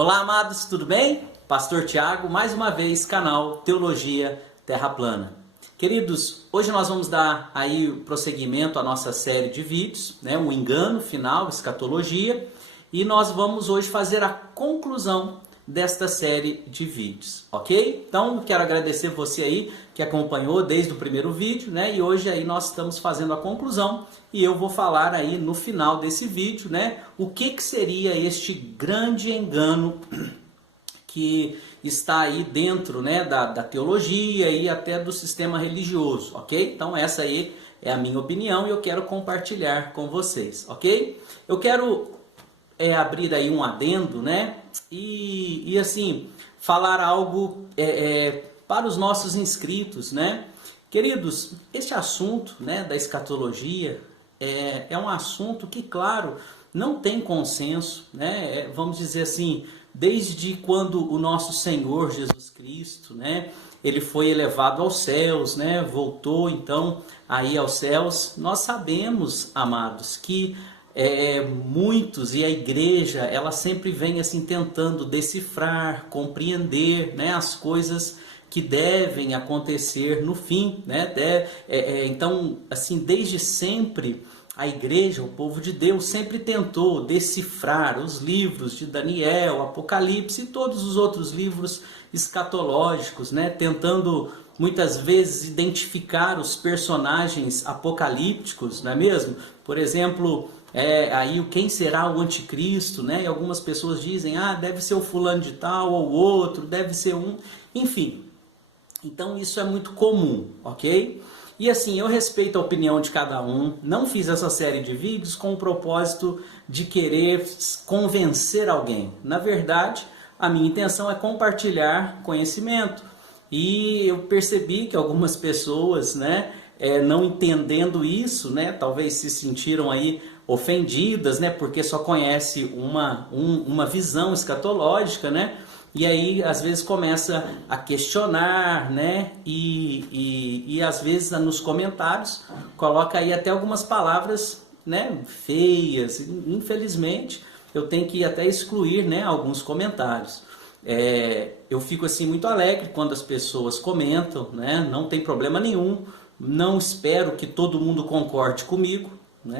Olá, amados, tudo bem? Pastor Tiago, mais uma vez, canal Teologia Terra Plana. Queridos, hoje nós vamos dar aí prosseguimento à nossa série de vídeos, né? O engano final, escatologia, e nós vamos hoje fazer a conclusão desta série de vídeos, ok? Então, quero agradecer você aí que acompanhou desde o primeiro vídeo, né? E hoje aí nós estamos fazendo a conclusão e eu vou falar aí no final desse vídeo, né? O que seria este grande engano que está aí dentro, né, da teologia e até do sistema religioso, ok? Então essa aí é a minha opinião e eu quero compartilhar com vocês, ok? Eu quero abrir aí um adendo, né? E assim, falar algo para os nossos inscritos, né? Queridos, este assunto, né, da escatologia é um assunto que, claro, não tem consenso, né? Vamos dizer assim, desde quando o nosso Senhor Jesus Cristo, né, ele foi elevado aos céus, né, voltou então aí aos céus, nós sabemos, amados, que muitos, e a igreja, ela sempre vem assim tentando decifrar, compreender, né, as coisas que devem acontecer no fim, né? Então, assim, desde sempre a igreja, o povo de Deus, sempre tentou decifrar os livros de Daniel, Apocalipse e todos os outros livros escatológicos, né? Tentando muitas vezes identificar os personagens apocalípticos, não é mesmo? Por exemplo, aí quem será o anticristo, né? E algumas pessoas dizem, deve ser o fulano de tal ou outro, deve ser um, enfim. Então isso é muito comum, ok? E assim, eu respeito a opinião de cada um, não fiz essa série de vídeos com o propósito de querer convencer alguém. Na verdade, a minha intenção é compartilhar conhecimento. E eu percebi que algumas pessoas, né, não entendendo isso, né, talvez se sentiram aí ofendidas, né, porque só conhece uma visão escatológica, né? E aí, às vezes, começa a questionar, né? E às vezes, nos comentários, coloca aí até algumas palavras, né, feias. Infelizmente, eu tenho que até excluir, né, alguns comentários. Eu fico assim muito alegre quando as pessoas comentam, né? Não tem problema nenhum. Não espero que todo mundo concorde comigo.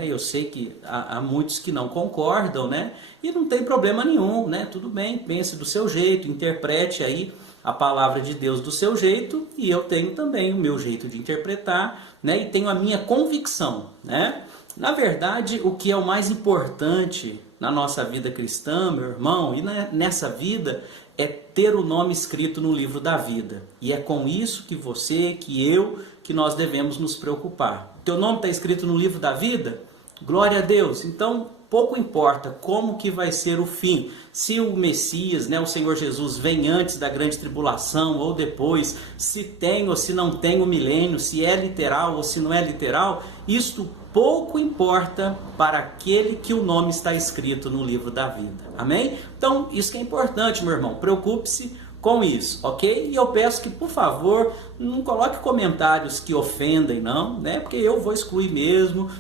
Eu sei que há muitos que não concordam, né? E não tem problema nenhum, né? Tudo bem, pense do seu jeito, interprete aí a palavra de Deus do seu jeito, e eu tenho também o meu jeito de interpretar, né? E tenho a minha convicção, né? Na verdade, o que é o mais importante na nossa vida cristã, meu irmão, e nessa vida, é ter o nome escrito no livro da vida. E é com isso que você, que nós devemos nos preocupar. Teu nome está escrito no livro da vida? Glória a Deus! Então, pouco importa como que vai ser o fim. Se o Messias, né, o Senhor Jesus, vem antes da grande tribulação ou depois, se tem ou se não tem o milênio, se é literal ou se não é literal, isto pouco importa para aquele que o nome está escrito no livro da vida. Amém? Então, isso que é importante, meu irmão. Preocupe-se com isso, ok? E eu peço que, por favor, não coloque comentários que ofendem, não, né? Porque eu vou excluir mesmo,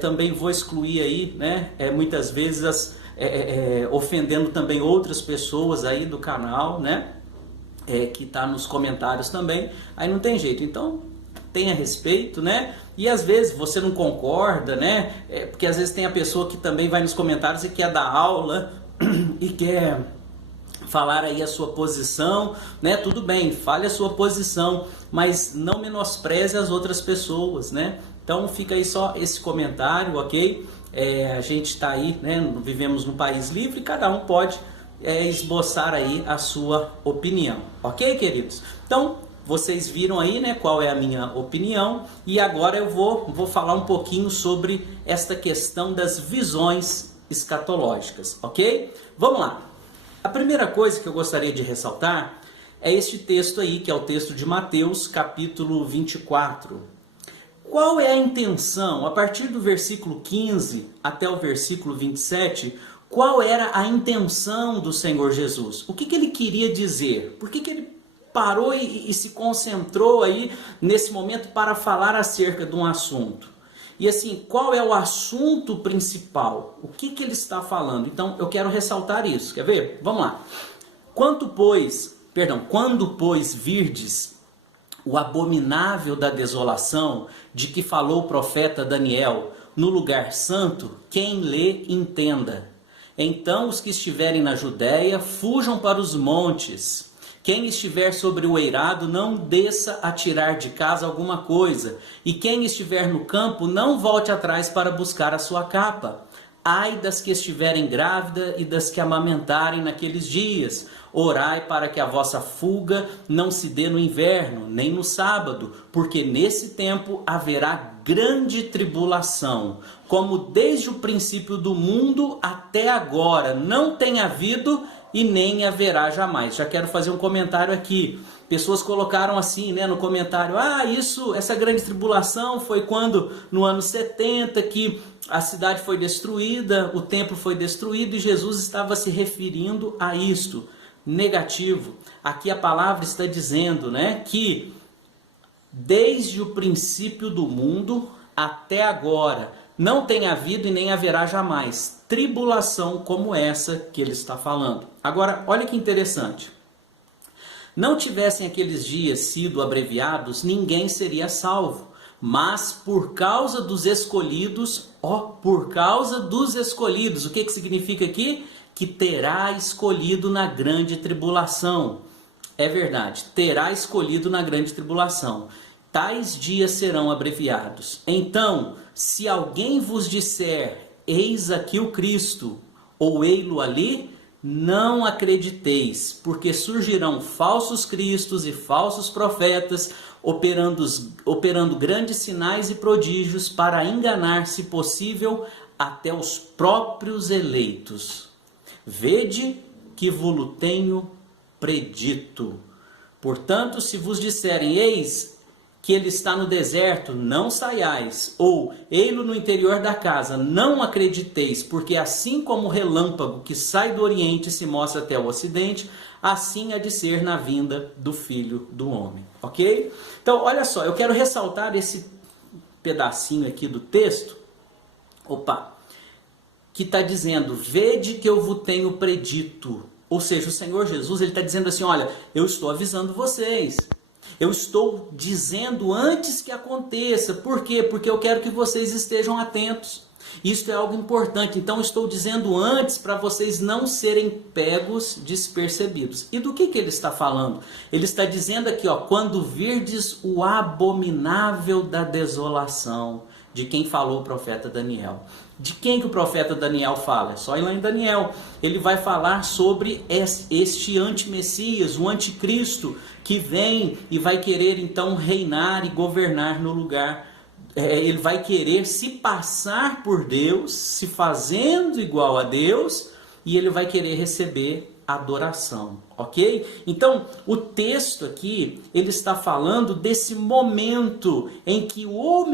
também vou excluir aí, né? Muitas vezes ofendendo também outras pessoas aí do canal, né? Que tá nos comentários também, aí não tem jeito. Então, tenha respeito, né? E às vezes você não concorda, né? Porque às vezes tem a pessoa que também vai nos comentários e quer dar aula e quer falar aí a sua posição, né? Tudo bem, fale a sua posição, mas não menospreze as outras pessoas, né? Então fica aí só esse comentário, ok? A gente está aí, né? Vivemos num país livre, cada um pode esboçar aí a sua opinião, ok, queridos? Então, vocês viram aí, né, qual é a minha opinião, e agora eu vou falar um pouquinho sobre esta questão das visões escatológicas, ok? Vamos lá. A primeira coisa que eu gostaria de ressaltar é este texto aí, que é o texto de Mateus, capítulo 24. Qual é a intenção, a partir do versículo 15 até o versículo 27, qual era a intenção do Senhor Jesus? O que ele queria dizer? Por que ele parou e se concentrou aí nesse momento para falar acerca de um assunto? E assim, qual é o assunto principal? O que ele está falando? Então eu quero ressaltar isso. Quer ver? Vamos lá. Quando, pois, virdes o abominável da desolação, de que falou o profeta Daniel, no lugar santo, quem lê, entenda. Então os que estiverem na Judéia, fujam para os montes. Quem estiver sobre o eirado, não desça a tirar de casa alguma coisa. E quem estiver no campo, não volte atrás para buscar a sua capa. Ai das que estiverem grávidas e das que amamentarem naqueles dias. Orai para que a vossa fuga não se dê no inverno, nem no sábado, porque nesse tempo haverá grande tribulação, como desde o princípio do mundo até agora não tem havido e nem haverá jamais. Já quero fazer um comentário aqui. Pessoas colocaram assim, no comentário: essa grande tribulação foi quando, no ano 70, que a cidade foi destruída, o templo foi destruído e Jesus estava se referindo a isto. Negativo. Aqui a palavra está dizendo, que desde o princípio do mundo até agora não tem havido e nem haverá jamais tribulação como essa que ele está falando. Agora, olha que interessante. Não tivessem aqueles dias sido abreviados, ninguém seria salvo. Mas por causa dos escolhidos, o que significa aqui? Que terá escolhido na grande tribulação. É verdade, terá escolhido na grande tribulação. Tais dias serão abreviados. Então, se alguém vos disser, eis aqui o Cristo, ou ei-lo ali, não acrediteis, porque surgirão falsos cristos e falsos profetas, operando grandes sinais e prodígios para enganar, se possível, até os próprios eleitos. Vede que vo-lo tenho predito. Portanto, se vos disserem, eis que ele está no deserto, não saiais, ou ei-lo no interior da casa, não acrediteis, porque assim como o relâmpago que sai do oriente e se mostra até o ocidente, assim há de ser na vinda do Filho do Homem. Ok? Então, olha só, eu quero ressaltar esse pedacinho aqui do texto, que está dizendo, vede que eu vos tenho predito. Ou seja, o Senhor Jesus está dizendo assim, olha, eu estou avisando vocês. Eu estou dizendo antes que aconteça. Por quê? Porque eu quero que vocês estejam atentos. Isto é algo importante. Então, eu estou dizendo antes para vocês não serem pegos despercebidos. E do que ele está falando? Ele está dizendo aqui, quando virdes o abominável da desolação, de quem falou o profeta Daniel. De quem que o profeta Daniel fala? É só ir lá em Daniel. Ele vai falar sobre este anti-messias, o anticristo, que vem e vai querer então reinar e governar no lugar. Ele vai querer se passar por Deus, se fazendo igual a Deus, e ele vai querer receber adoração, ok? Então, o texto aqui, ele está falando desse momento em que o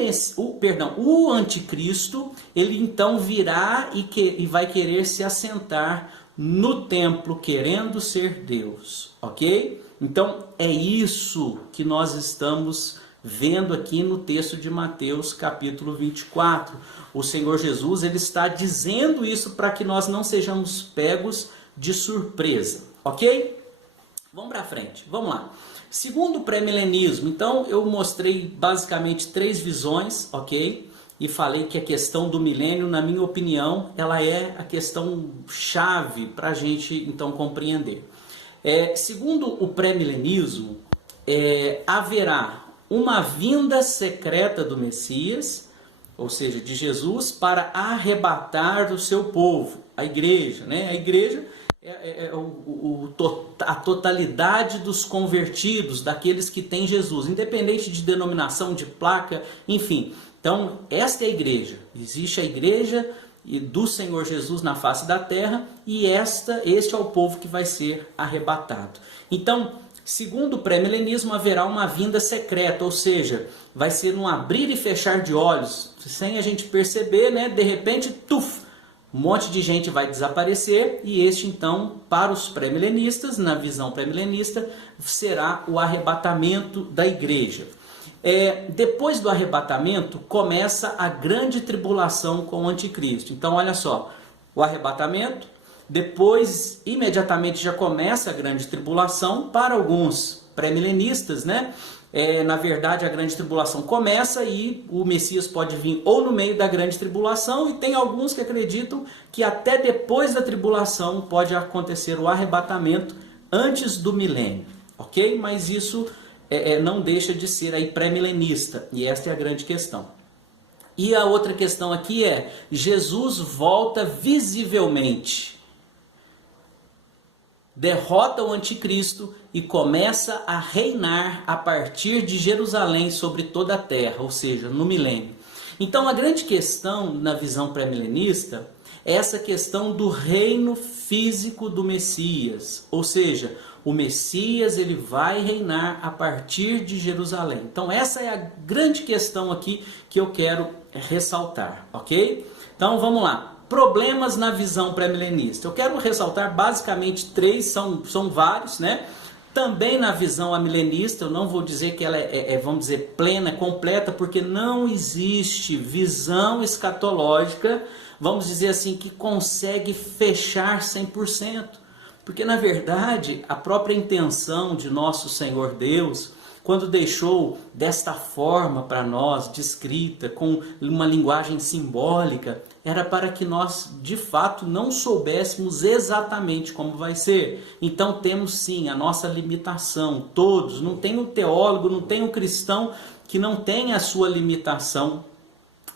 anticristo, ele então virá e vai querer se assentar no templo, querendo ser Deus, ok? Então, é isso que nós estamos vendo aqui no texto de Mateus, capítulo 24. O Senhor Jesus, ele está dizendo isso para que nós não sejamos pegos de surpresa, ok? Vamos para frente, vamos lá. Segundo o pré-milenismo, então eu mostrei basicamente 3 visões, ok? E falei que a questão do milênio, na minha opinião, ela é a questão chave para a gente então compreender. Segundo o pré-milenismo, haverá uma vinda secreta do Messias, ou seja, de Jesus, para arrebatar o seu povo, a igreja, A igreja a totalidade dos convertidos, daqueles que têm Jesus, independente de denominação, de placa, enfim. Então, esta é a igreja. Existe a igreja do Senhor Jesus na face da terra e este é o povo que vai ser arrebatado. Então, segundo o pré-milenismo, haverá uma vinda secreta, ou seja, vai ser um abrir e fechar de olhos, sem a gente perceber, de repente, um monte de gente vai desaparecer e este então, para os pré-milenistas, na visão pré-milenista, será o arrebatamento da igreja. Depois do arrebatamento, começa a grande tribulação com o anticristo. Então, olha só, o arrebatamento, depois, imediatamente já começa a grande tribulação para alguns pré-milenistas, né? Na verdade, a grande tribulação começa e o Messias pode vir ou no meio da grande tribulação, e tem alguns que acreditam que até depois da tribulação pode acontecer o arrebatamento antes do milênio, ok? Mas isso não deixa de ser aí pré-milenista, e esta é a grande questão. E a outra questão aqui é, Jesus volta visivelmente, derrota o anticristo e começa a reinar a partir de Jerusalém sobre toda a terra, ou seja, no milênio. Então a grande questão na visão pré-milenista é essa questão do reino físico do Messias, ou seja, o Messias ele vai reinar a partir de Jerusalém. Então essa é a grande questão aqui que eu quero ressaltar, ok? Então vamos lá. Problemas na visão pré-milenista. Eu quero ressaltar basicamente 3, são vários, né? Também na visão amilenista, eu não vou dizer que ela vamos dizer, plena, completa, porque não existe visão escatológica, vamos dizer assim, que consegue fechar 100%. Porque na verdade, a própria intenção de nosso Senhor Deus, quando deixou desta forma para nós, descrita, com uma linguagem simbólica, era para que nós, de fato, não soubéssemos exatamente como vai ser. Então temos sim a nossa limitação, todos, não tem um teólogo, não tem um cristão que não tenha a sua limitação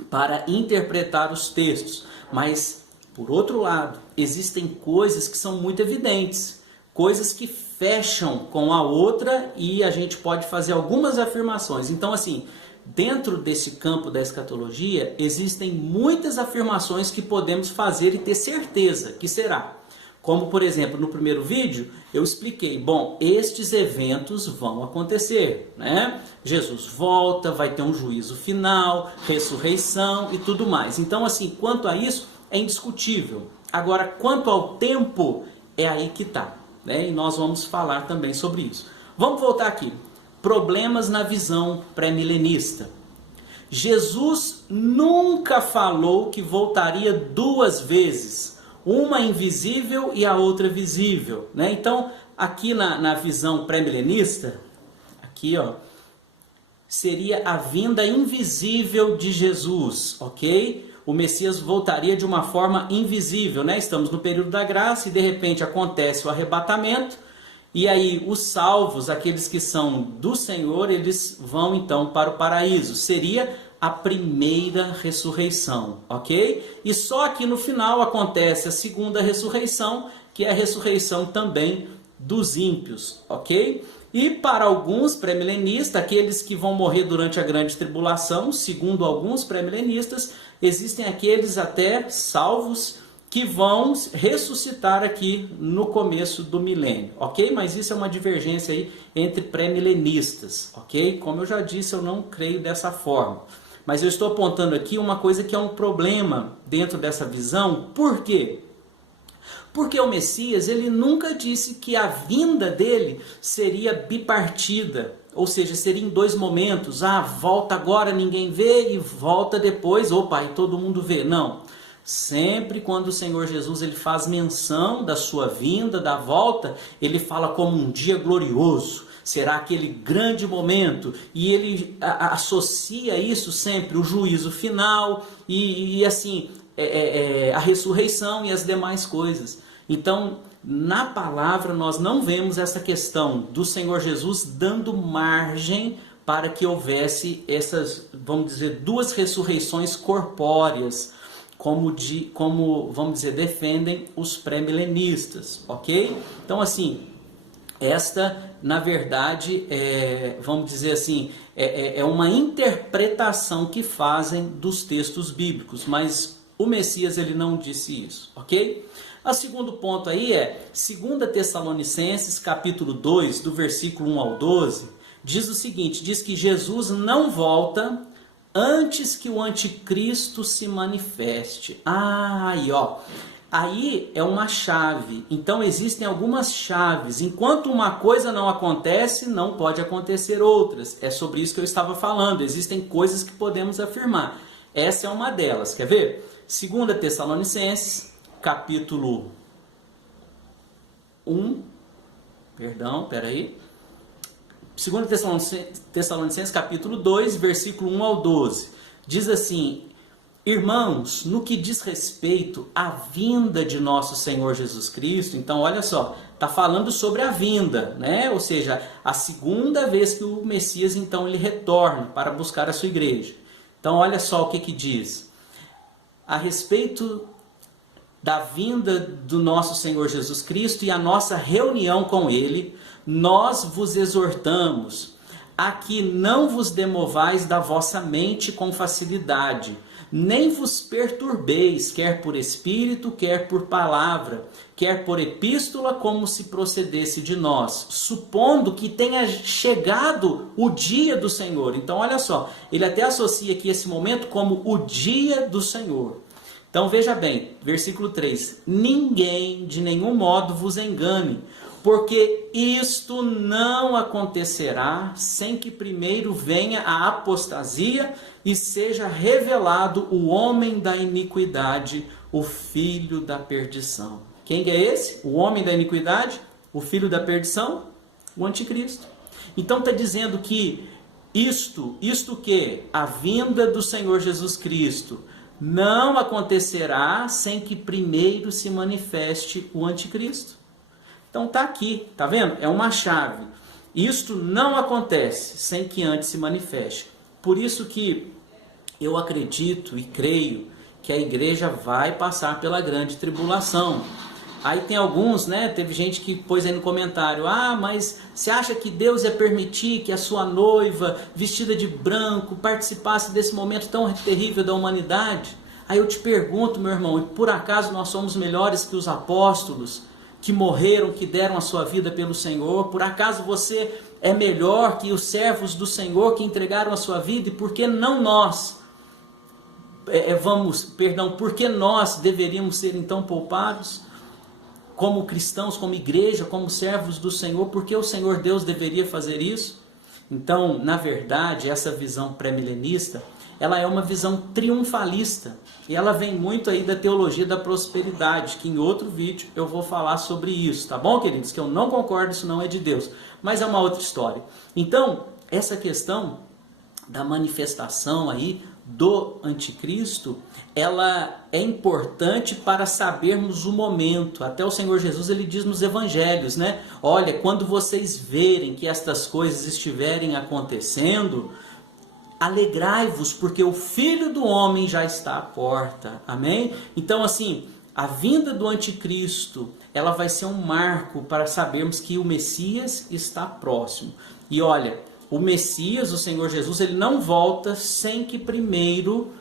para interpretar os textos. Mas, por outro lado, existem coisas que são muito evidentes, coisas que fecham com a outra e a gente pode fazer algumas afirmações. Então, assim, dentro desse campo da escatologia, existem muitas afirmações que podemos fazer e ter certeza que será. Como, por exemplo, no primeiro vídeo, eu expliquei, bom, estes eventos vão acontecer, né? Jesus volta, vai ter um juízo final, ressurreição e tudo mais. Então, assim, quanto a isso, é indiscutível. Agora, quanto ao tempo, é aí que está. E nós vamos falar também sobre isso. Vamos voltar aqui. Problemas na visão pré-milenista. Jesus nunca falou que voltaria 2 vezes, uma invisível e a outra visível, né? Então, aqui na visão pré-milenista, aqui ó, seria a vinda invisível de Jesus, ok? O Messias voltaria de uma forma invisível, né? Estamos no período da graça e de repente acontece o arrebatamento e aí os salvos, aqueles que são do Senhor, eles vão então para o paraíso. Seria a primeira ressurreição, ok? E só aqui no final acontece a segunda ressurreição, que é a ressurreição também dos ímpios, ok? E para alguns pré-milenistas, aqueles que vão morrer durante a grande tribulação, segundo alguns pré-milenistas, existem aqueles até salvos que vão ressuscitar aqui no começo do milênio, ok? Mas isso é uma divergência aí entre pré-milenistas, ok? Como eu já disse, eu não creio dessa forma. Mas eu estou apontando aqui uma coisa que é um problema dentro dessa visão. Por quê? Porque o Messias, ele nunca disse que a vinda dele seria bipartida, ou seja, seria em 2 momentos. Volta agora, ninguém vê, e volta depois, opa, e todo mundo vê. Não. Sempre quando o Senhor Jesus ele faz menção da sua vinda, da volta, ele fala como um dia glorioso. Será aquele grande momento, e ele associa isso sempre, o juízo final, e assim, a ressurreição e as demais coisas. Então, na palavra nós não vemos essa questão do Senhor Jesus dando margem para que houvesse essas, vamos dizer, 2 ressurreições corpóreas, como vamos dizer, defendem os pré-milenistas, ok? Então, assim, esta, na verdade, vamos dizer assim, é uma interpretação que fazem dos textos bíblicos, mas o Messias ele não disse isso, ok? O segundo ponto aí é 2 Tessalonicenses, capítulo 2, do versículo 1 ao 12, diz o seguinte, diz que Jesus não volta antes que o anticristo se manifeste. Aí ó, Aí é uma chave. Então existem algumas chaves. Enquanto uma coisa não acontece, não pode acontecer outras. É sobre isso que eu estava falando. Existem coisas que podemos afirmar. Essa é uma delas. Quer ver? 2 Tessalonicenses, capítulo 1. Perdão, peraí. 2 Tessalonicenses, capítulo 2, versículo 1 ao 12. Diz assim: irmãos, no que diz respeito à vinda de nosso Senhor Jesus Cristo, então olha só, está falando sobre a vinda, né? Ou seja, a segunda vez que o Messias então ele retorna para buscar a sua igreja. Então olha só o que diz. A respeito da vinda do nosso Senhor Jesus Cristo e a nossa reunião com Ele, nós vos exortamos a que não vos demovais da vossa mente com facilidade, nem vos perturbeis, quer por espírito, quer por palavra, quer por epístola, como se procedesse de nós, supondo que tenha chegado o dia do Senhor. Então, olha só, ele até associa aqui esse momento como o dia do Senhor. Então, veja bem, versículo 3: ninguém de nenhum modo vos engane, porque isto não acontecerá sem que primeiro venha a apostasia e seja revelado o homem da iniquidade, o filho da perdição. Quem é esse? O homem da iniquidade, o filho da perdição? O anticristo. Então está dizendo que isto que a vinda do Senhor Jesus Cristo não acontecerá sem que primeiro se manifeste o anticristo. Então está aqui, tá vendo? É uma chave. Isto não acontece sem que antes se manifeste. Por isso que eu acredito e creio que a igreja vai passar pela grande tribulação. Aí tem alguns, né? Teve gente que pôs aí no comentário: ah, mas você acha que Deus ia permitir que a sua noiva, vestida de branco, participasse desse momento tão terrível da humanidade? Aí eu te pergunto, meu irmão, e por acaso nós somos melhores que os apóstolos que morreram, que deram a sua vida pelo Senhor? Por acaso você é melhor que os servos do Senhor que entregaram a sua vida? E por que não nós? Por que nós deveríamos ser então poupados? Como cristãos, como igreja, como servos do Senhor, por que o Senhor Deus deveria fazer isso? Então, na verdade, essa visão pré-milenista, ela é uma visão triunfalista. E ela vem muito aí da teologia da prosperidade, que em outro vídeo eu vou falar sobre isso, tá bom, queridos? Que eu não concordo, isso não é de Deus. Mas é uma outra história. Então, essa questão da manifestação aí do anticristo, ela é importante para sabermos o momento. Até o Senhor Jesus ele diz nos evangelhos, né? Olha, quando vocês verem que estas coisas estiverem acontecendo, alegrai-vos, porque o Filho do Homem já está à porta. Amém? Então, assim, a vinda do anticristo, ela vai ser um marco para sabermos que o Messias está próximo. E olha, o Messias, o Senhor Jesus, ele não volta sem que primeiro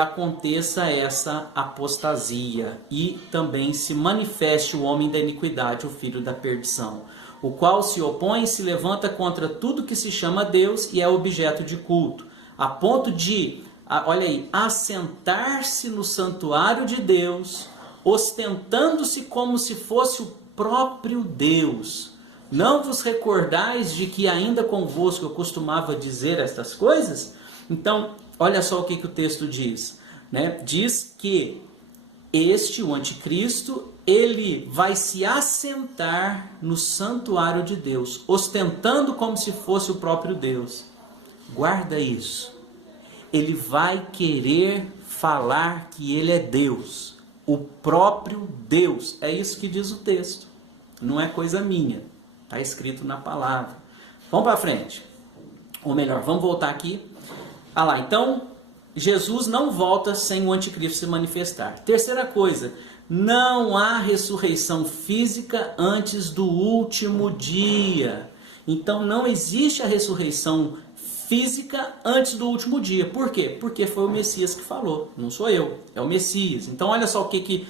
aconteça essa apostasia e também se manifeste o homem da iniquidade, o filho da perdição, o qual se opõe e se levanta contra tudo que se chama Deus e é objeto de culto, a ponto de, olha aí, assentar-se no santuário de Deus, ostentando-se como se fosse o próprio Deus. Não vos recordais de que ainda convosco eu costumava dizer estas coisas? Então, olha só o que o texto diz, né? Diz que o anticristo, ele vai se assentar no santuário de Deus, ostentando como se fosse o próprio Deus. Guarda isso. Ele vai querer falar que ele é Deus, o próprio Deus. É isso que diz o texto. Não é coisa minha. Está escrito na palavra. Vamos para frente. Ou melhor, vamos voltar aqui. Ah lá, então, Jesus não volta sem o anticristo se manifestar. Terceira coisa, não há ressurreição física antes do último dia. Então, não existe a ressurreição física antes do último dia. Por quê? Porque foi o Messias que falou, não sou eu, é o Messias. Então, olha só o que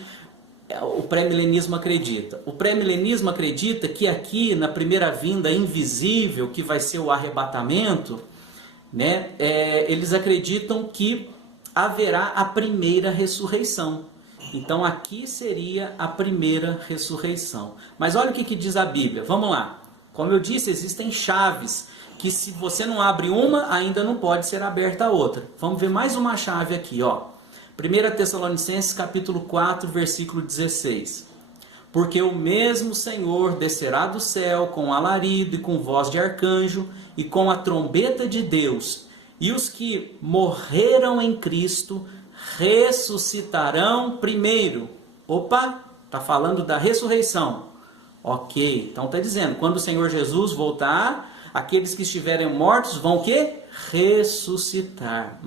o pré-milenismo acredita. O pré-milenismo acredita que aqui, na primeira vinda invisível, que vai ser o arrebatamento, né, eles acreditam que haverá a primeira ressurreição. Então aqui seria a primeira ressurreição. Mas olha o que diz a Bíblia. Vamos lá. Como eu disse, existem chaves que se você não abre uma, ainda não pode ser aberta a outra. Vamos ver mais uma chave aqui, ó. 1 Tessalonicenses capítulo 4, versículo 16. Porque o mesmo Senhor descerá do céu com alarido e com voz de arcanjo e com a trombeta de Deus, e os que morreram em Cristo ressuscitarão primeiro. Opa, está falando da ressurreição. Ok, então está dizendo, quando o Senhor Jesus voltar, aqueles que estiverem mortos vão o quê? Ressuscitar.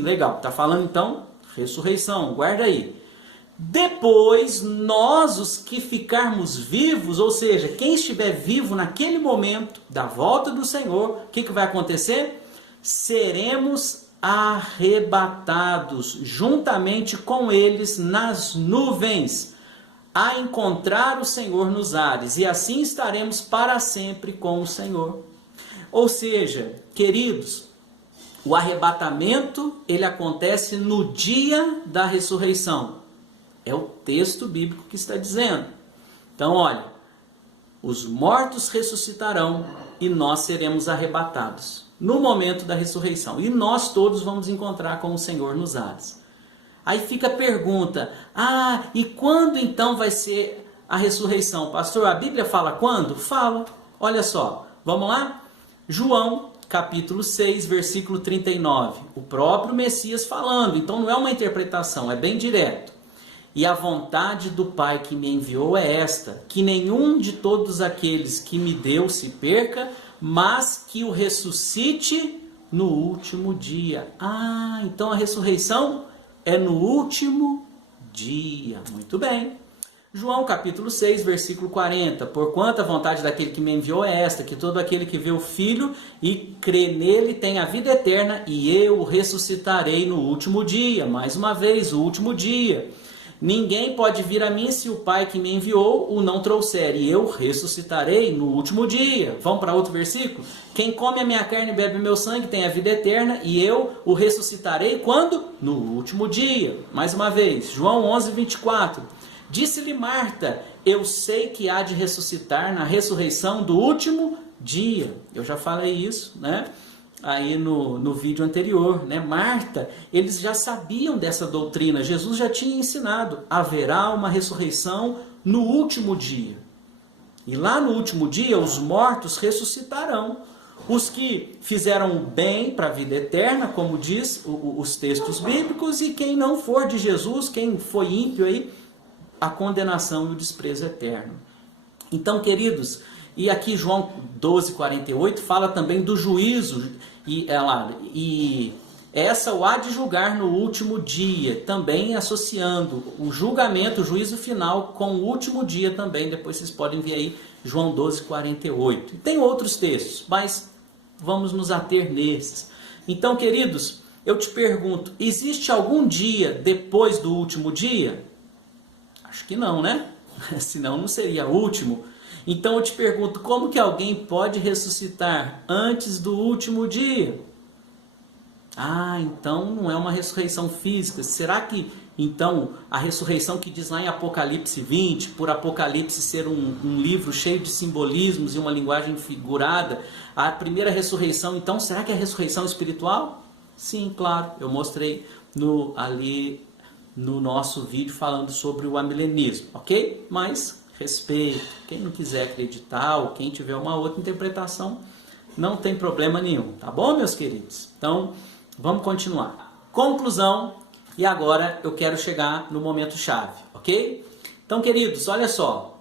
Legal, está falando então ressurreição, guarda aí. Depois, nós, os que ficarmos vivos, ou seja, quem estiver vivo naquele momento da volta do Senhor, o que vai acontecer? Seremos arrebatados juntamente com eles nas nuvens, a encontrar o Senhor nos ares, e assim estaremos para sempre com o Senhor. Ou seja, queridos, o arrebatamento, ele acontece no dia da ressurreição. É o texto bíblico que está dizendo. Então, olha, os mortos ressuscitarão e nós seremos arrebatados no momento da ressurreição. E nós todos vamos encontrar com o Senhor nos ares. Aí fica a pergunta, e quando então vai ser a ressurreição? Pastor, a Bíblia fala quando? Fala. Olha só, vamos lá? João, capítulo 6, versículo 39. O próprio Messias falando, então não é uma interpretação, é bem direto. E a vontade do Pai que me enviou é esta, que nenhum de todos aqueles que me deu se perca, mas que o ressuscite no último dia. Então a ressurreição é no último dia. Muito bem. João capítulo 6, versículo 40. Porquanto a vontade daquele que me enviou é esta, que todo aquele que vê o Filho e crê nele tem a vida eterna, e eu o ressuscitarei no último dia. Mais uma vez, o último dia. Ninguém pode vir a mim se o Pai que me enviou o não trouxer, e eu ressuscitarei no último dia. Vamos para outro versículo? Quem come a minha carne e bebe meu sangue tem a vida eterna, e eu o ressuscitarei quando? No último dia. Mais uma vez, João 11, 24. Disse-lhe Marta, eu sei que há de ressuscitar na ressurreição do último dia. Eu já falei isso, né? Aí no vídeo anterior, né? Marta, eles já sabiam dessa doutrina, Jesus já tinha ensinado, haverá uma ressurreição no último dia. E lá no último dia, os mortos ressuscitarão. Os que fizeram o bem para a vida eterna, como diz os textos bíblicos, e quem não for de Jesus, quem foi ímpio aí, a condenação e o desprezo eterno. Então, queridos, e aqui João 12, 48 fala também do juízo, e essa o há de julgar no último dia, também associando o julgamento, o juízo final com o último dia também. Depois vocês podem ver aí João 12, 48. E tem outros textos, mas vamos nos ater nesses. Então, queridos, eu te pergunto, existe algum dia depois do último dia? Acho que não, né? Senão não seria o último. Então eu te pergunto, como que alguém pode ressuscitar antes do último dia? Então não é uma ressurreição física. Será que, então, a ressurreição que diz lá em Apocalipse 20, por Apocalipse ser um livro cheio de simbolismos e uma linguagem figurada, a primeira ressurreição, então, será que é a ressurreição espiritual? Sim, claro, eu mostrei ali no nosso vídeo falando sobre o amilenismo, ok? Mas respeito, quem não quiser acreditar ou quem tiver uma outra interpretação, não tem problema nenhum, tá bom, meus queridos? Então, vamos continuar. Conclusão, e agora eu quero chegar no momento chave, ok? Então, queridos, olha só,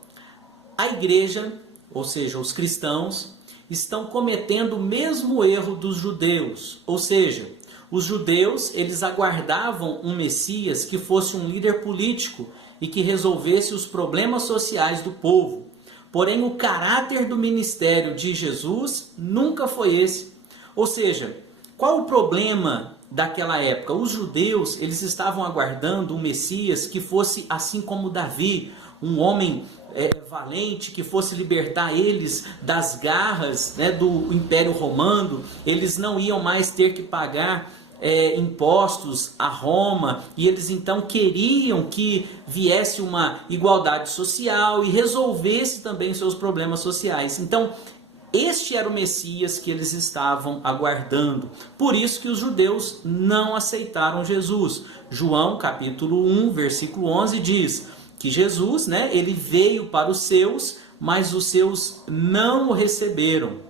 a igreja, ou seja, os cristãos, estão cometendo o mesmo erro dos judeus, ou seja, os judeus, eles aguardavam um Messias que fosse um líder político e que resolvesse os problemas sociais do povo. Porém, o caráter do ministério de Jesus nunca foi esse. Ou seja, qual o problema daquela época? Os judeus, eles estavam aguardando um Messias que fosse assim como Davi, um homem valente, que fosse libertar eles das garras, né, do Império Romano. Eles não iam mais ter que pagar impostos a Roma, e eles então queriam que viesse uma igualdade social e resolvesse também seus problemas sociais. Então, este era o Messias que eles estavam aguardando. Por isso que os judeus não aceitaram Jesus. João, capítulo 1, versículo 11, diz que Jesus, né, ele veio para os seus, mas os seus não o receberam.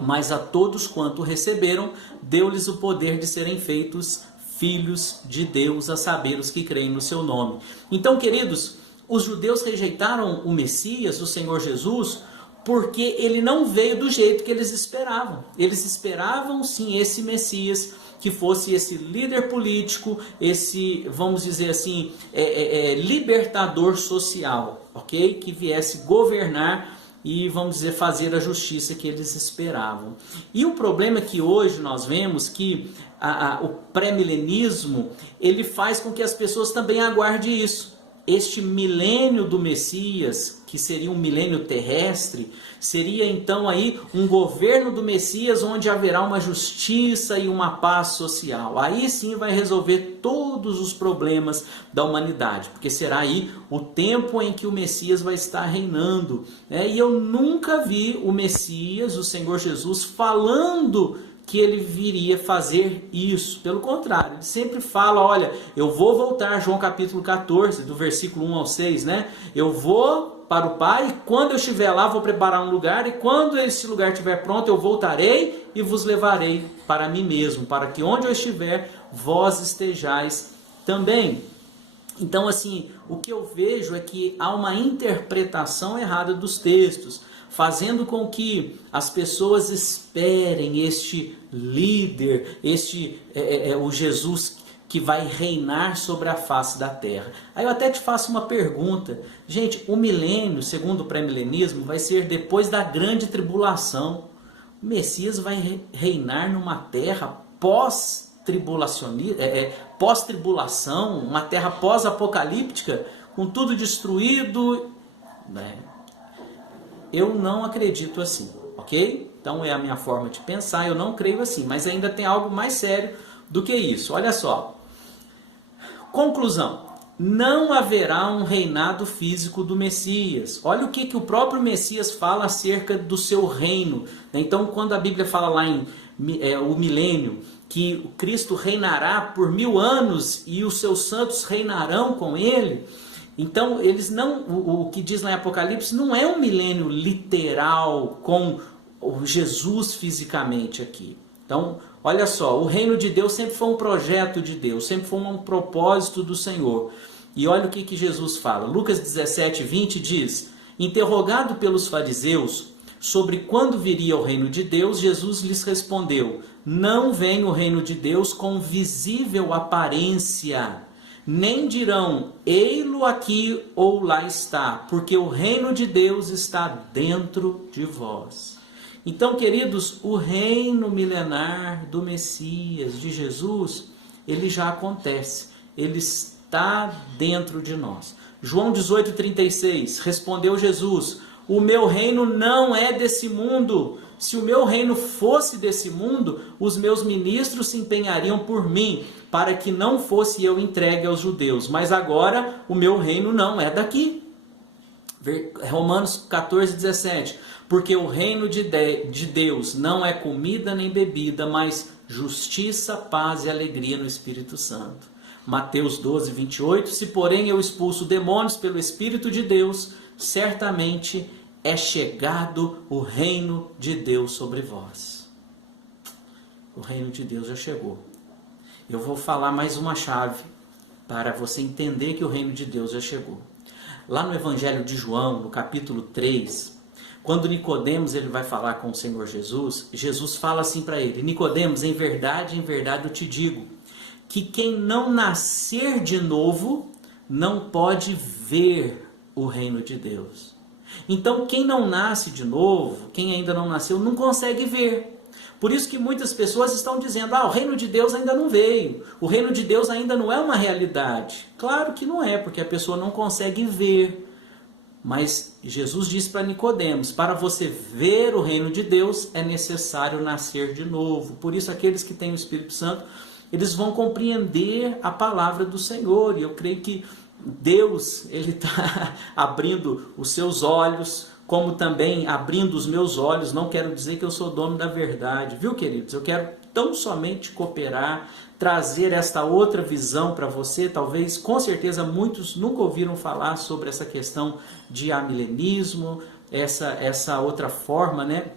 Mas a todos quanto receberam, deu-lhes o poder de serem feitos filhos de Deus, a saber, os que creem no seu nome. Então, queridos, os judeus rejeitaram o Messias, o Senhor Jesus, porque ele não veio do jeito que eles esperavam. Eles esperavam, sim, esse Messias, que fosse esse líder político, esse, vamos dizer assim, libertador social, ok? Que viesse governar e, vamos dizer, fazer a justiça que eles esperavam. E o problema é que hoje nós vemos que o pré-milenismo, ele faz com que as pessoas também aguardem isso. Este milênio do Messias, que seria um milênio terrestre, seria então aí um governo do Messias onde haverá uma justiça e uma paz social. Aí sim vai resolver todos os problemas da humanidade, porque será aí o tempo em que o Messias vai estar reinando. E eu nunca vi o Messias, o Senhor Jesus, falando que ele viria fazer isso. Pelo contrário, ele sempre fala, olha, eu vou voltar, João capítulo 14, do versículo 1 ao 6, né? Eu vou para o Pai, e quando eu estiver lá, vou preparar um lugar, e quando esse lugar estiver pronto, eu voltarei e vos levarei para mim mesmo, para que onde eu estiver, vós estejais também. Então, assim, o que eu vejo é que há uma interpretação errada dos textos, fazendo com que as pessoas esperem este líder, o Jesus que vai reinar sobre a face da terra. Aí eu até te faço uma pergunta. Gente, o milênio, segundo o pré-milenismo, vai ser depois da grande tribulação. O Messias vai reinar numa terra pós-tribulação, uma terra pós-apocalíptica, com tudo destruído, né? Eu não acredito assim, ok? Então é a minha forma de pensar, eu não creio assim, mas ainda tem algo mais sério do que isso. Olha só. Conclusão. Não haverá um reinado físico do Messias. Olha o que o próprio Messias fala acerca do seu reino. Então, quando a Bíblia fala lá em o milênio, que o Cristo reinará por 1000 anos e os seus santos reinarão com ele, então eles não, o que diz lá em Apocalipse não é um milênio literal com o Jesus fisicamente aqui. Então, olha só, o reino de Deus sempre foi um projeto de Deus, sempre foi um propósito do Senhor. E olha o que Jesus fala. Lucas 17, 20 diz: interrogado pelos fariseus sobre quando viria o reino de Deus, Jesus lhes respondeu: não vem o reino de Deus com visível aparência, nem dirão, ei-lo aqui ou lá está, porque o reino de Deus está dentro de vós. Então, queridos, o reino milenar do Messias, de Jesus, ele já acontece, ele está dentro de nós. João 18,36, respondeu Jesus: o meu reino não é desse mundo. Se o meu reino fosse desse mundo, os meus ministros se empenhariam por mim, para que não fosse eu entregue aos judeus. Mas agora o meu reino não é daqui. Romanos 14,17. Porque o reino de Deus não é comida nem bebida, mas justiça, paz e alegria no Espírito Santo. Mateus 12:28. Se porém eu expulso demônios pelo Espírito de Deus, certamente é chegado o reino de Deus sobre vós. O reino de Deus já chegou. Eu vou falar mais uma chave para você entender que o reino de Deus já chegou. Lá no Evangelho de João, no capítulo 3, quando Nicodemos ele vai falar com o Senhor Jesus, Jesus fala assim para ele: Nicodemos, em verdade eu te digo, que quem não nascer de novo não pode ver o reino de Deus. Então quem não nasce de novo, quem ainda não nasceu, não consegue ver. Por isso que muitas pessoas estão dizendo: o reino de Deus ainda não veio, o reino de Deus ainda não é uma realidade. Claro que não é, porque a pessoa não consegue ver. Mas Jesus disse para Nicodemos: para você ver o reino de Deus é necessário nascer de novo. Por isso aqueles que têm o Espírito Santo eles vão compreender a palavra do Senhor. E eu creio que Deus, Ele está abrindo os seus olhos, como também abrindo os meus olhos. Não quero dizer que eu sou dono da verdade, viu, queridos? Eu quero tão somente cooperar, trazer esta outra visão para você. Talvez, com certeza, muitos nunca ouviram falar sobre essa questão de amilenismo, essa outra forma, né,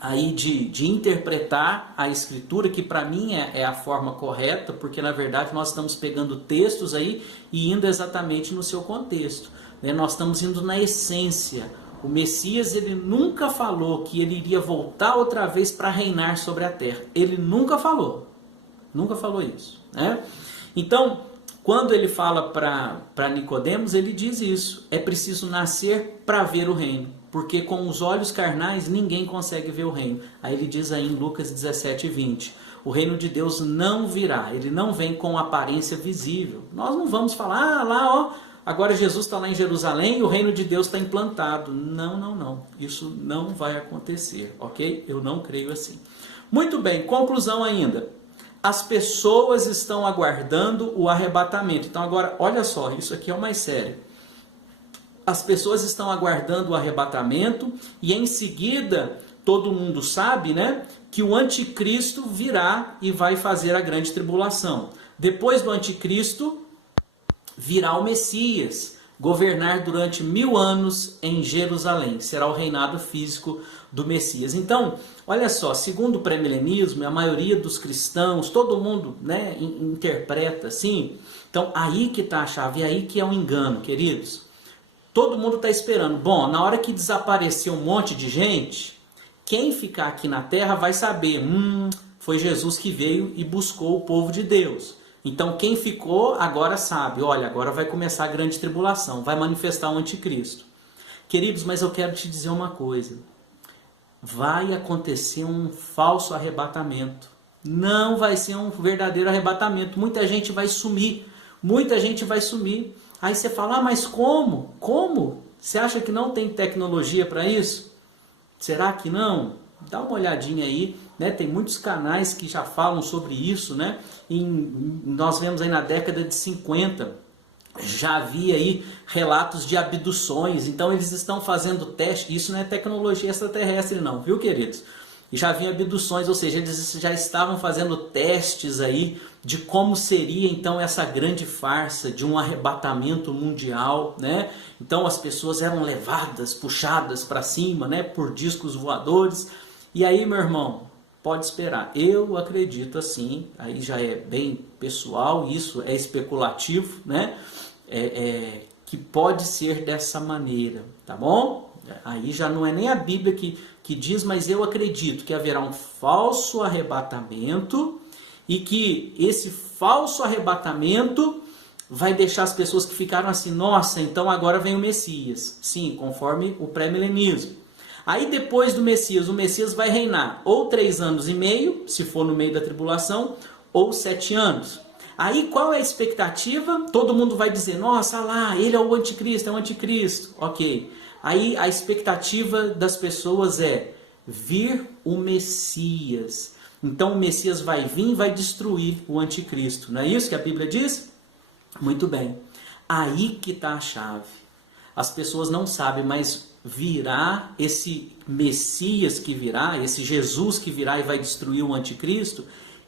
aí de interpretar a Escritura, que para mim é a forma correta, porque na verdade nós estamos pegando textos aí e indo exatamente no seu contexto, né? Nós estamos indo na essência. O Messias, ele nunca falou que ele iria voltar outra vez para reinar sobre a terra. Ele nunca falou isso, né? Então, quando ele fala para Nicodemos, ele diz isso: é preciso nascer para ver o reino, porque com os olhos carnais ninguém consegue ver o reino. Aí ele diz aí em Lucas 17:20, o reino de Deus não virá, ele não vem com aparência visível. Nós não vamos falar, lá ó, agora Jesus está lá em Jerusalém e o reino de Deus está implantado. Não, isso não vai acontecer, ok? Eu não creio assim. Muito bem, conclusão ainda. As pessoas estão aguardando o arrebatamento. Então agora, olha só, isso aqui é o mais sério. As pessoas estão aguardando o arrebatamento e em seguida, todo mundo sabe, né, que o anticristo virá e vai fazer a grande tribulação. Depois do anticristo, virá o Messias, governar durante 1000 anos em Jerusalém. Será o reinado físico do Messias. Então, olha só, segundo o pré-milenismo, a maioria dos cristãos, todo mundo, né, interpreta assim. Então, aí que está a chave, aí que é o engano, queridos. Todo mundo está esperando. Bom, na hora que desaparecer um monte de gente, quem ficar aqui na terra vai saber, foi Jesus que veio e buscou o povo de Deus. Então quem ficou agora sabe, olha, agora vai começar a grande tribulação, vai manifestar o anticristo. Queridos, mas eu quero te dizer uma coisa. Vai acontecer um falso arrebatamento. Não vai ser um verdadeiro arrebatamento. Muita gente vai sumir. Aí você fala, mas como? Como? Você acha que não tem tecnologia para isso? Será que não? Dá uma olhadinha aí, né? Tem muitos canais que já falam sobre isso, né? Nós vemos aí na década de 50, já havia aí relatos de abduções, então eles estão fazendo teste. Isso não é tecnologia extraterrestre não, viu, queridos? E já havia abduções, ou seja, eles já estavam fazendo testes aí de como seria então essa grande farsa de um arrebatamento mundial, né? Então as pessoas eram levadas, puxadas para cima, né, por discos voadores. E aí, meu irmão, pode esperar. Eu acredito assim, aí já é bem pessoal, isso é especulativo, né? Que pode ser dessa maneira, tá bom? Aí já não é nem a Bíblia que diz, mas eu acredito que haverá um falso arrebatamento e que esse falso arrebatamento vai deixar as pessoas que ficaram assim, nossa, então agora vem o Messias. Sim, conforme o pré-milenismo. Aí depois do Messias, o Messias vai reinar ou 3 anos e meio, se for no meio da tribulação, ou 7 anos. Aí qual é a expectativa? Todo mundo vai dizer, nossa lá, ele é o anticristo, Ok. Aí a expectativa das pessoas é vir o Messias. Então o Messias vai vir e vai destruir o anticristo. Não é isso que a Bíblia diz? Muito bem. Aí que está a chave. As pessoas não sabem, mas virá esse Messias que virá, esse Jesus que virá e vai destruir o anticristo,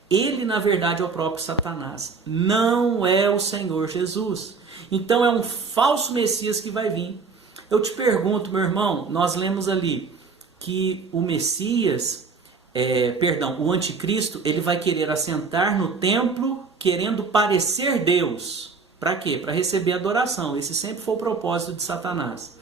ele na verdade é o próprio Satanás. Não é o Senhor Jesus. Então é um falso Messias que vai vir. Eu te pergunto, meu irmão, nós lemos ali que o Messias, o anticristo, ele vai querer assentar no templo querendo parecer Deus. Para quê? Para receber adoração. Esse sempre foi o propósito de Satanás.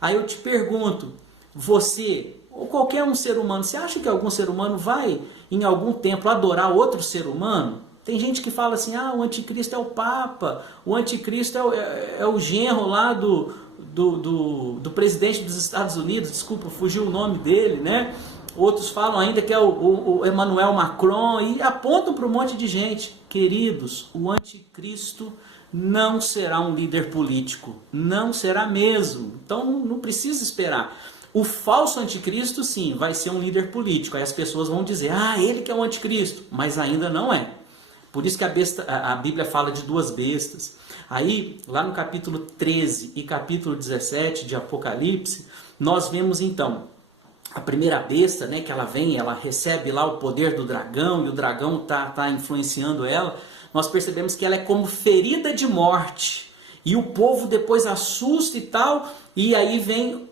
Aí eu te pergunto, você, ou qualquer um ser humano, você acha que algum ser humano vai em algum templo adorar outro ser humano? Tem gente que fala assim, o anticristo é o Papa, o anticristo é o genro lá do presidente dos Estados Unidos, desculpa, fugiu o nome dele, né? Outros falam ainda que é o Emmanuel Macron e apontam para um monte de gente. Queridos, o anticristo não será um líder político, não será mesmo. Então não precisa esperar. O falso anticristo sim, vai ser um líder político. Aí as pessoas vão dizer, ele que é o anticristo, mas ainda não é. Por isso que a Bíblia fala de duas bestas. Aí, lá no capítulo 13 e capítulo 17 de Apocalipse, nós vemos então a primeira besta, né, que ela vem, ela recebe lá o poder do dragão, e o dragão tá influenciando ela. Nós percebemos que ela é como ferida de morte. E o povo depois assusta e tal, e aí vem,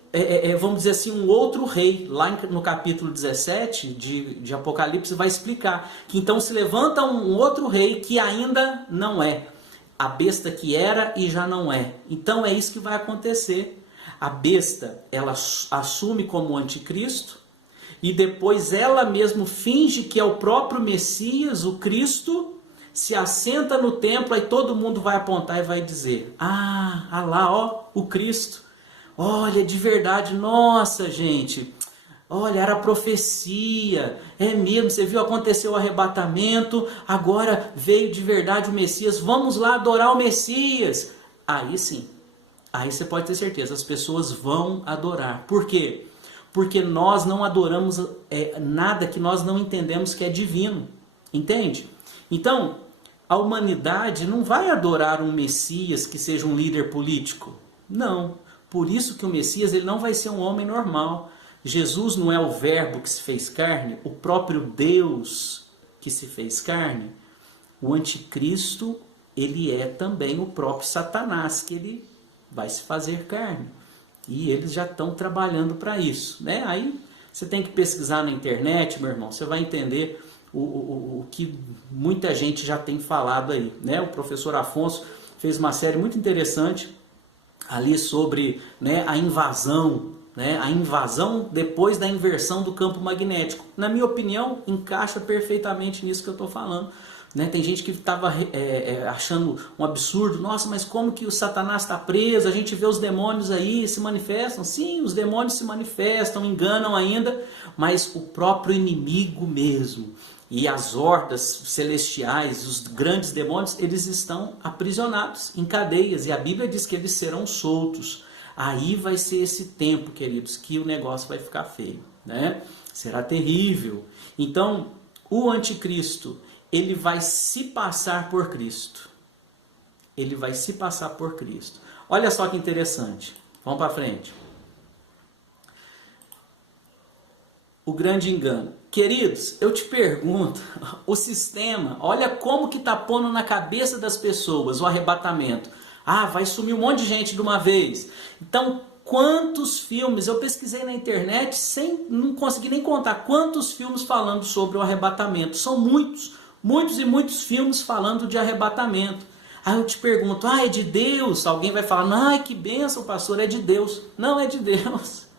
vamos dizer assim, um outro rei. Lá no capítulo 17 de Apocalipse vai explicar que então se levanta um outro rei que ainda não é. A besta que era e já não é. Então é isso que vai acontecer. A besta, ela assume como anticristo, e depois ela mesmo finge que é o próprio Messias, o Cristo, se assenta no templo, e todo mundo vai apontar e vai dizer: ah lá, ó, o Cristo. Olha, de verdade, nossa, gente, olha, era profecia, é mesmo, você viu, aconteceu o arrebatamento, agora veio de verdade o Messias, vamos lá adorar o Messias. Aí sim, aí você pode ter certeza, as pessoas vão adorar. Por quê? Porque nós não adoramos nada que nós não entendemos que é divino, entende? Então, a humanidade não vai adorar um Messias que seja um líder político. Não. Por isso que o Messias ele não vai ser um homem normal. Jesus não é o verbo que se fez carne, o próprio Deus que se fez carne. O anticristo, ele é também o próprio Satanás, que ele vai se fazer carne. E eles já estão trabalhando para isso, né? Aí você tem que pesquisar na internet, meu irmão, você vai entender o que muita gente já tem falado aí, né? O professor Afonso fez uma série muito interessante ali sobre, né, a invasão, né? A invasão depois da inversão do campo magnético. Na minha opinião, encaixa perfeitamente nisso que eu estou falando. Né? Tem gente que estava achando um absurdo. Nossa, mas como que o Satanás está preso? A gente vê os demônios aí se manifestam. Sim, os demônios se manifestam, enganam ainda, mas o próprio inimigo mesmo e as hordas celestiais, os grandes demônios, eles estão aprisionados em cadeias, e a Bíblia diz que eles serão soltos. Aí vai ser esse tempo, queridos, que o negócio vai ficar feio, né? Será terrível. Então, o anticristo, ele vai se passar por Cristo. Ele vai se passar por Cristo. Olha só que interessante. Vamos para frente. O grande engano. Queridos, eu te pergunto, o sistema, olha como que está pondo na cabeça das pessoas o arrebatamento. Ah, vai sumir um monte de gente de uma vez. Então, quantos filmes, eu pesquisei na internet, não consegui nem contar quantos filmes falando sobre o arrebatamento. São muitos, muitos e muitos filmes falando de arrebatamento. Aí eu te pergunto, é de Deus? Alguém vai falar, ai que bênção, pastor, é de Deus. Não é de Deus.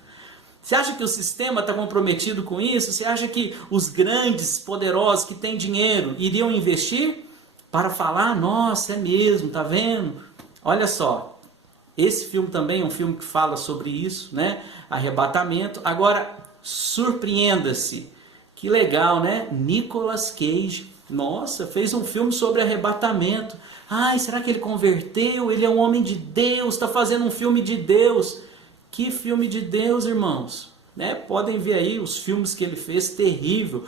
Você acha que o sistema está comprometido com isso? Você acha que os grandes, poderosos, que têm dinheiro, iriam investir para falar, nossa, é mesmo, tá vendo? Olha só, esse filme também é um filme que fala sobre isso, né? Arrebatamento. Agora, surpreenda-se. Que legal, né? Nicolas Cage, nossa, fez um filme sobre arrebatamento. Ai, será que ele converteu? Ele é um homem de Deus, está fazendo um filme de Deus. Que filme de Deus, irmãos, né? Podem ver aí os filmes que ele fez, terrível,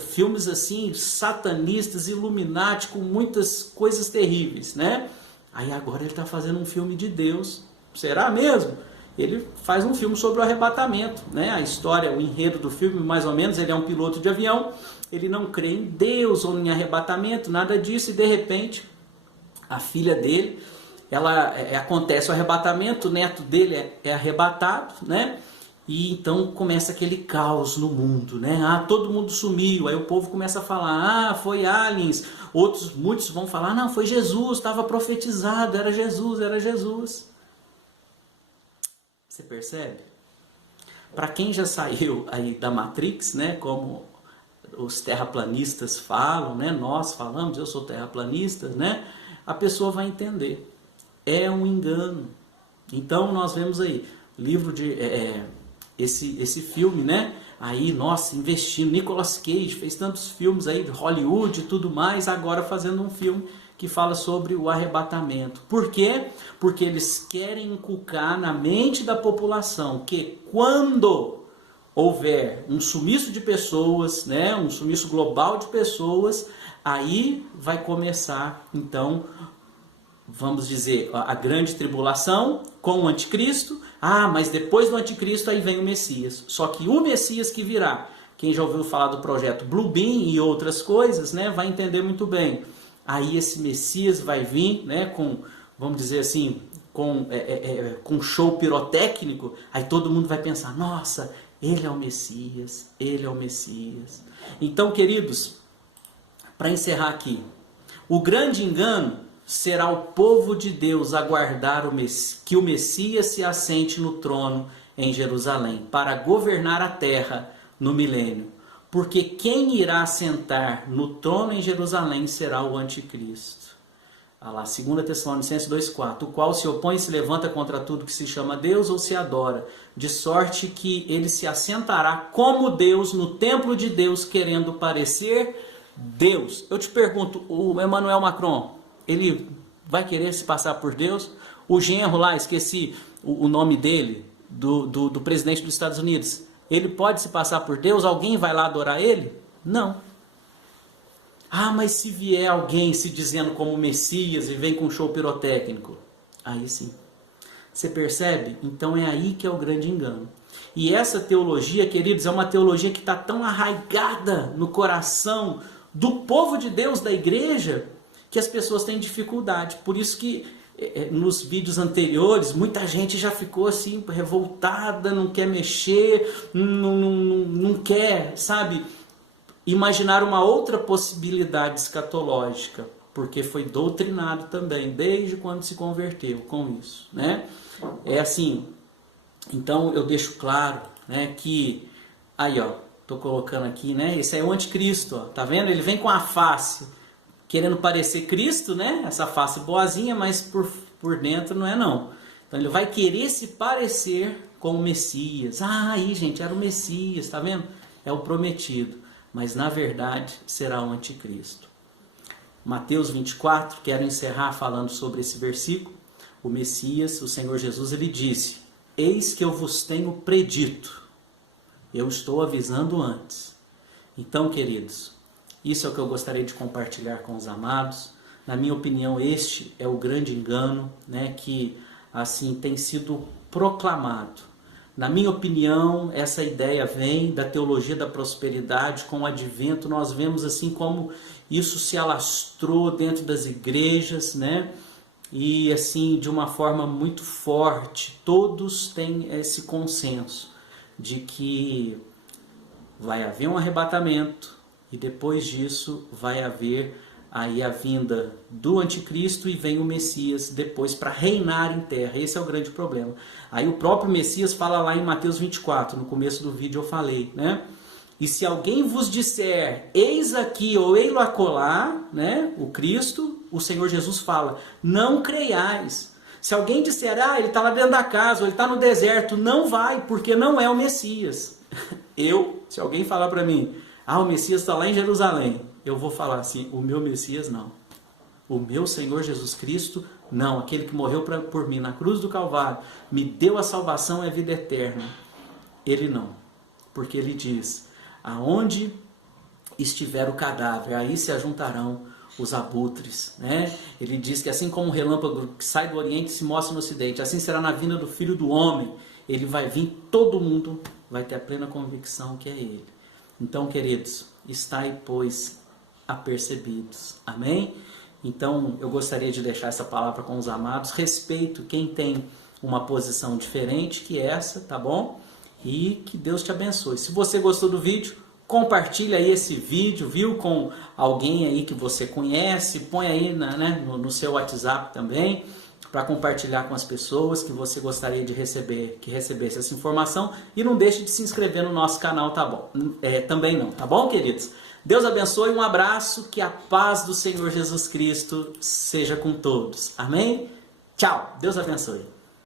filmes assim, satanistas, Illuminati, com muitas coisas terríveis, né? Aí agora ele está fazendo um filme de Deus, será mesmo? Ele faz um filme sobre o arrebatamento, né? A história, o enredo do filme, mais ou menos, ele é um piloto de avião, ele não crê em Deus ou em arrebatamento, nada disso, e de repente, a filha dele, acontece o arrebatamento, o neto dele é arrebatado, né? E então começa aquele caos no mundo, né? Todo mundo sumiu, aí o povo começa a falar, foi aliens. Muitos vão falar, não, foi Jesus, estava profetizado, era Jesus, era Jesus. Você percebe? Para quem já saiu aí da Matrix, né? Como os terraplanistas falam, né? Nós falamos, eu sou terraplanista, né? A pessoa vai entender. É um engano. Então nós vemos aí o livro de esse filme, né? Aí, nossa, investindo, Nicolas Cage fez tantos filmes aí de Hollywood e tudo mais, agora fazendo um filme que fala sobre o arrebatamento. Por quê? Porque eles querem inculcar na mente da população que quando houver um sumiço de pessoas, né, um sumiço global de pessoas, aí vai começar, então, vamos dizer, a grande tribulação com o anticristo. Mas depois do anticristo aí vem o Messias. Só que o Messias que virá, quem já ouviu falar do projeto Bluebeam e outras coisas, né, vai entender muito bem. Aí esse Messias vai vir, né, com, vamos dizer assim, com show pirotécnico. Aí todo mundo vai pensar, nossa, ele é o Messias, ele é o Messias. Então, queridos, para encerrar aqui, o grande engano será o povo de Deus aguardar que o Messias se assente no trono em Jerusalém, para governar a terra no milênio. Porque quem irá sentar no trono em Jerusalém será o anticristo. Lá, 2 Tessalonicenses 2,4, o qual se opõe e se levanta contra tudo que se chama Deus ou se adora, de sorte que ele se assentará como Deus no templo de Deus, querendo parecer Deus. Eu te pergunto, o Emmanuel Macron, ele vai querer se passar por Deus? O genro lá, esqueci o nome dele, do presidente dos Estados Unidos, ele pode se passar por Deus? Alguém vai lá adorar ele? Não. Mas se vier alguém se dizendo como Messias e vem com show pirotécnico, aí sim. Você percebe? Então é aí que é o grande engano. E essa teologia, queridos, é uma teologia que está tão arraigada no coração do povo de Deus, da igreja, que as pessoas têm dificuldade. Por isso que nos vídeos anteriores, muita gente já ficou assim, revoltada, não quer mexer, não quer, sabe, imaginar uma outra possibilidade escatológica, porque foi doutrinado também, desde quando se converteu com isso, né? É assim, então eu deixo claro, né, que, aí ó, tô colocando aqui, né, esse é o anticristo, ó, tá vendo? Ele vem com a face, querendo parecer Cristo, né, essa face boazinha, mas por dentro não é não. Então ele vai querer se parecer com o Messias. Aí gente, era o Messias, tá vendo? É o prometido. Mas na verdade será o anticristo. Mateus 24, quero encerrar falando sobre esse versículo. O Messias, o Senhor Jesus, ele disse: eis que eu vos tenho predito, eu estou avisando antes. Então, queridos, isso é o que eu gostaria de compartilhar com os amados. Na minha opinião, este é o grande engano, né, que assim tem sido proclamado. Na minha opinião, essa ideia vem da teologia da prosperidade. Com o advento, nós vemos assim como isso se alastrou dentro das igrejas, né? E assim, de uma forma muito forte, todos têm esse consenso de que vai haver um arrebatamento e depois disso vai haver aí a vinda do anticristo e vem o Messias depois para reinar em terra. Esse é o grande problema. Aí o próprio Messias fala lá em Mateus 24, no começo do vídeo eu falei, né? E se alguém vos disser, eis aqui ou ei-lo acolá, né? O Cristo, o Senhor Jesus fala, não creiais. Se alguém disser, ele está lá dentro da casa, ou ele está no deserto, não vai, porque não é o Messias. Se alguém falar para mim, o Messias está lá em Jerusalém, eu vou falar assim, o meu Messias não. O meu Senhor Jesus Cristo não. Aquele que morreu por mim na cruz do Calvário, me deu a salvação e a vida eterna. Ele não. Porque ele diz, aonde estiver o cadáver, aí se ajuntarão os abutres, né? Ele diz que assim como um relâmpago que sai do oriente e se mostra no ocidente, assim será na vinda do Filho do Homem. Ele vai vir, todo mundo vai ter a plena convicção que é ele. Então, queridos, estai, pois, apercebidos. Amém? Então, eu gostaria de deixar essa palavra com os amados. Respeito quem tem uma posição diferente que essa, tá bom? E que Deus te abençoe. Se você gostou do vídeo, compartilha aí esse vídeo, viu? Com alguém aí que você conhece. Põe aí no seu WhatsApp também, para compartilhar com as pessoas que você gostaria de receber, que recebesse essa informação. E não deixe de se inscrever no nosso canal, tá bom? Também não, tá bom, queridos? Deus abençoe, um abraço, que a paz do Senhor Jesus Cristo seja com todos. Amém? Tchau, Deus abençoe.